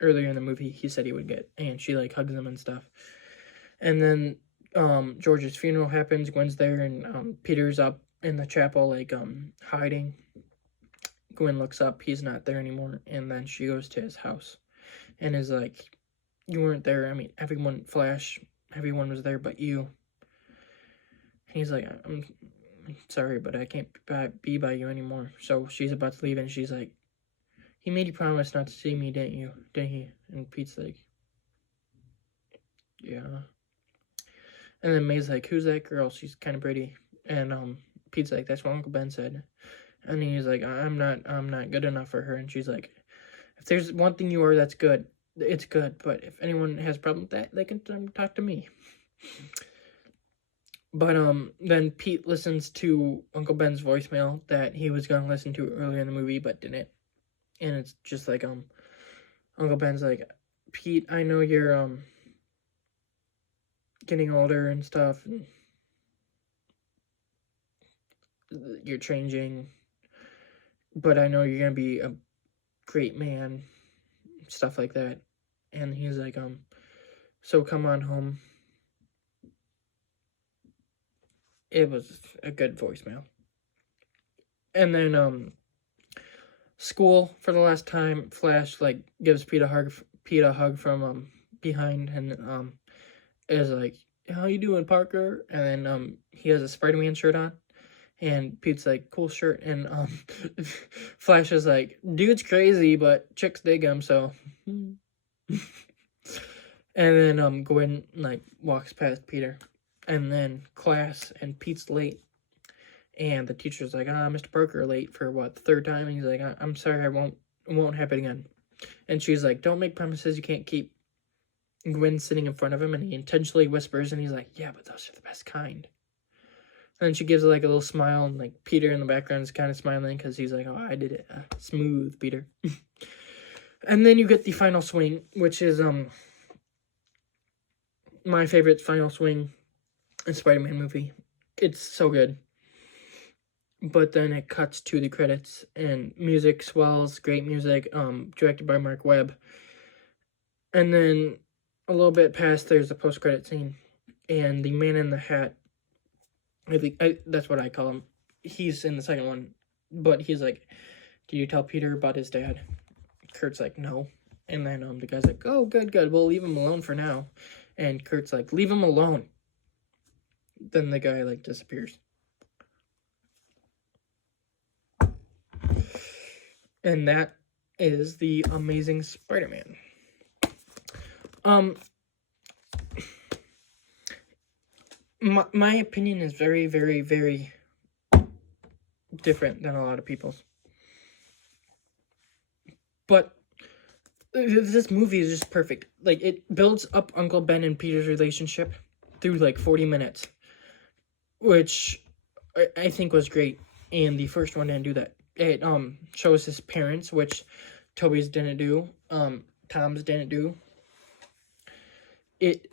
earlier in the movie he said he would get, and she like hugs him and stuff. And then George's funeral happens. Gwen's there, and Peter's up in the chapel like hiding. Gwen looks up, he's not there anymore, and then she goes to his house and is like, you weren't there. I mean, everyone was there but you. And he's like, I'm sorry, but I can't be by you anymore. So she's about to leave, and she's like, he made you promise not to see me, didn't he? And Pete's like, yeah. And then May's like, who's that girl? She's kind of pretty. And Pete's like, that's what Uncle Ben said. And he's like, I'm not good enough for her. And she's like, if there's one thing you are that's good, it's good. But if anyone has a problem with that, they can talk to me. But then Pete listens to Uncle Ben's voicemail that he was gonna listen to earlier in the movie but didn't. And it's just like Uncle Ben's like, Pete, I know you're getting older and stuff, and you're changing, but I know you're gonna be a great man, stuff like that. And he's like, so come on home. It was a good voicemail. And then school for the last time, Flash like gives Pete a hug from behind, and is like, how you doing, Parker? And then he has a Spider-Man shirt on, and Pete's like, cool shirt. And Flash is like, dude's crazy, but chicks dig him, so. And then Gwen like walks past Peter, and then class, and Pete's late, and the teacher's like, Mr. Parker late for what, the third time? And he's like, I'm sorry, it won't happen again. And she's like, don't make promises you can't keep. And Gwen's sitting in front of him, and he intentionally whispers, and he's like, yeah, but those are the best kind. And then she gives like a little smile, and like Peter in the background is kind of smiling because he's like, oh, I did it. Smooth, Peter. And then you get the final swing, which is my favorite final swing in Spider-Man movie. It's so good. But then it cuts to the credits, and music swells, great music, directed by Mark Webb. And then a little bit past, there's a post-credit scene, and the man in the hat, that's what I call him. He's in the second one, but he's like, "Did you tell Peter about his dad?" Kurt's like, "No." And then the guy's like, "Oh, good, we'll leave him alone for now." And Kurt's like, "Leave him alone." Then the guy like disappears. And that is the Amazing Spider-Man. My opinion is very, very, very different than a lot of people's. But this movie is just perfect. Like, it builds up Uncle Ben and Peter's relationship through like 40 minutes, which I think was great. And the first one didn't do that. It shows his parents, which Tobey's didn't do. Tom's didn't do. It's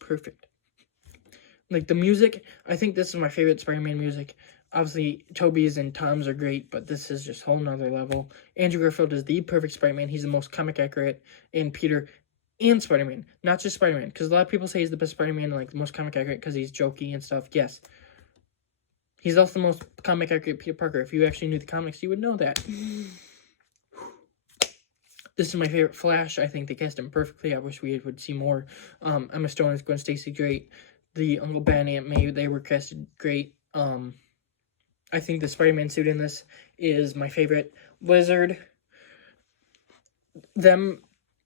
perfect. Like, the music, I think this is my favorite Spider-Man music. Obviously, Tobey's and Tom's are great, but this is just a whole nother level. Andrew Garfield is the perfect Spider-Man. He's the most comic accurate in Peter and Spider-Man. Not just Spider-Man, because a lot of people say he's the best Spider-Man, like, the most comic accurate because he's jokey and stuff. Yes. He's also the most comic accurate Peter Parker. If you actually knew the comics, you would know that. This is my favorite Flash. I think they cast him perfectly. I wish we would see more. Emma Stone as Gwen Stacy, great. The Uncle Ben, Aunt May, they were casted great. I think the Spider-Man suit in this is my favorite. Lizard, them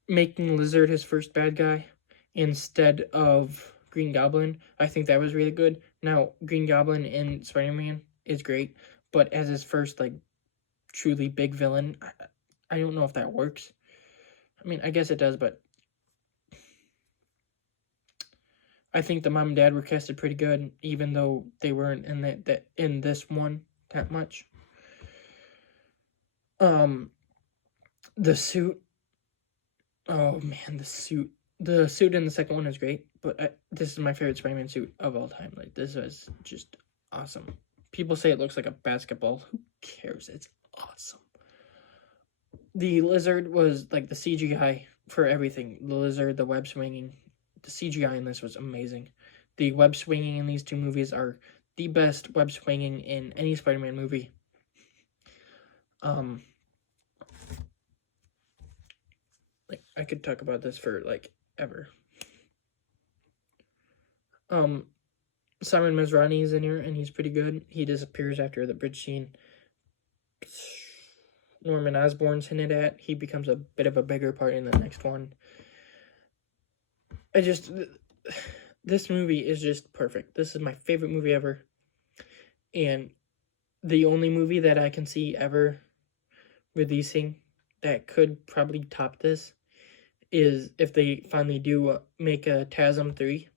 making Lizard his first bad guy instead of Green Goblin, I think that was really good. Now, Green Goblin in Spider-Man is great, but as his first, like, truly big villain, I don't know if that works. I mean, I guess it does, but I think the mom and dad were casted pretty good, even though they weren't in this one that much. The suit. Oh man, the suit. The suit in the second one is great, but this is my favorite Spider-Man suit of all time. Like, this is just awesome. People say it looks like a basketball. Who cares? It's awesome. The Lizard was like the CGI for everything. The Lizard, the web swinging. The CGI in this was amazing. The web swinging in these two movies are the best web swinging in any Spider-Man movie. Like, I could talk about this for like ever. Simon Masrani is in here, and he's pretty good. He disappears after the bridge scene. Norman Osborn's hinted at. He becomes a bit of a bigger part in the next one. This movie is just perfect. This is my favorite movie ever. And the only movie that I can see ever releasing that could probably top this is if they finally do make a TASM 3.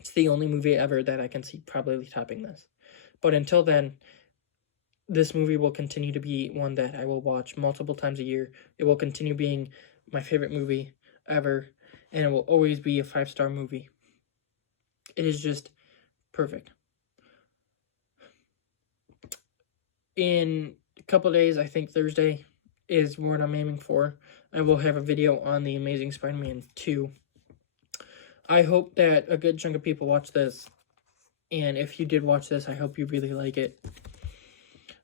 It's the only movie ever that I can see probably topping this. But until then, this movie will continue to be one that I will watch multiple times a year. It will continue being my favorite movie ever, and it will always be a 5-star movie. It is just perfect. In a couple days, I think Thursday is what I'm aiming for. I will have a video on The Amazing Spider-Man 2. I hope that a good chunk of people watch this, and if you did watch this, I hope you really like it.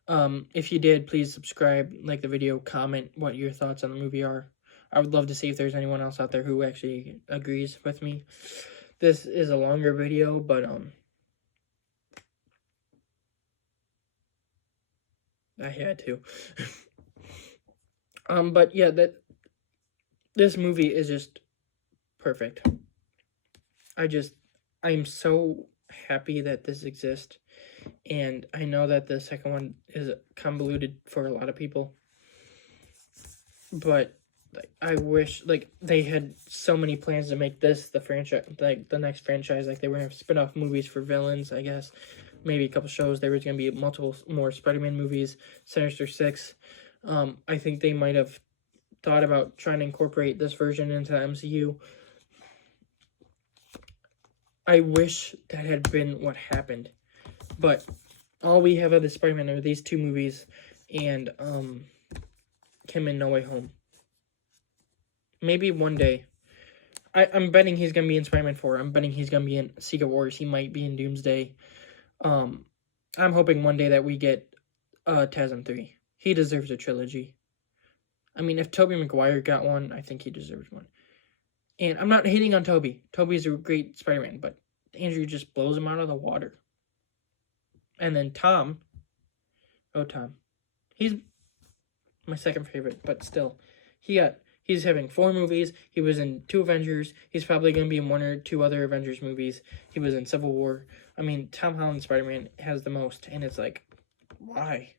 If you did, please subscribe, like the video, comment what your thoughts on the movie are. I would love to see if there's anyone else out there who actually agrees with me. This is a longer video, but I had to. But yeah, this movie is just perfect. I'm so happy that this exists, and I know that the second one is convoluted for a lot of people, but like, I wish like they had so many plans to make this the franchise, like the next franchise. Like, they were gonna have spin-off movies for villains, I guess, maybe a couple shows. There was gonna be multiple more Spider-Man movies, Sinister Six. I think they might have thought about trying to incorporate this version into the MCU. I wish that had been what happened. But all we have of the Spider-Man are these 2 movies and him in No Way Home. Maybe one day. I'm betting he's going to be in Spider-Man 4. I'm betting he's going to be in Secret Wars. He might be in Doomsday. I'm hoping one day that we get TASM 3. He deserves a trilogy. I mean, if Tobey Maguire got one, I think he deserves one. And I'm not hating on Tobey. Tobey's a great Spider-Man, but Andrew just blows him out of the water. And then Tom. Oh, Tom. He's my second favorite, but still. He's having 4 movies. He was in 2 Avengers. He's probably going to be in 1 or 2 other Avengers movies. He was in Civil War. I mean, Tom Holland's Spider-Man has the most, and it's like, why?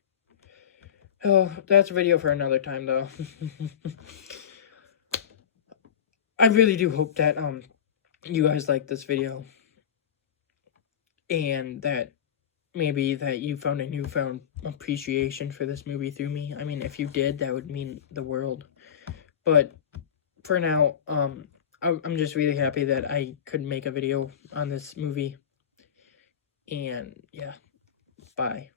Oh, that's a video for another time, though. I really do hope that you guys like this video, and that maybe that you found a newfound appreciation for this movie through me. I mean, if you did, that would mean the world. But for now, I'm just really happy that I could make a video on this movie. And yeah, bye.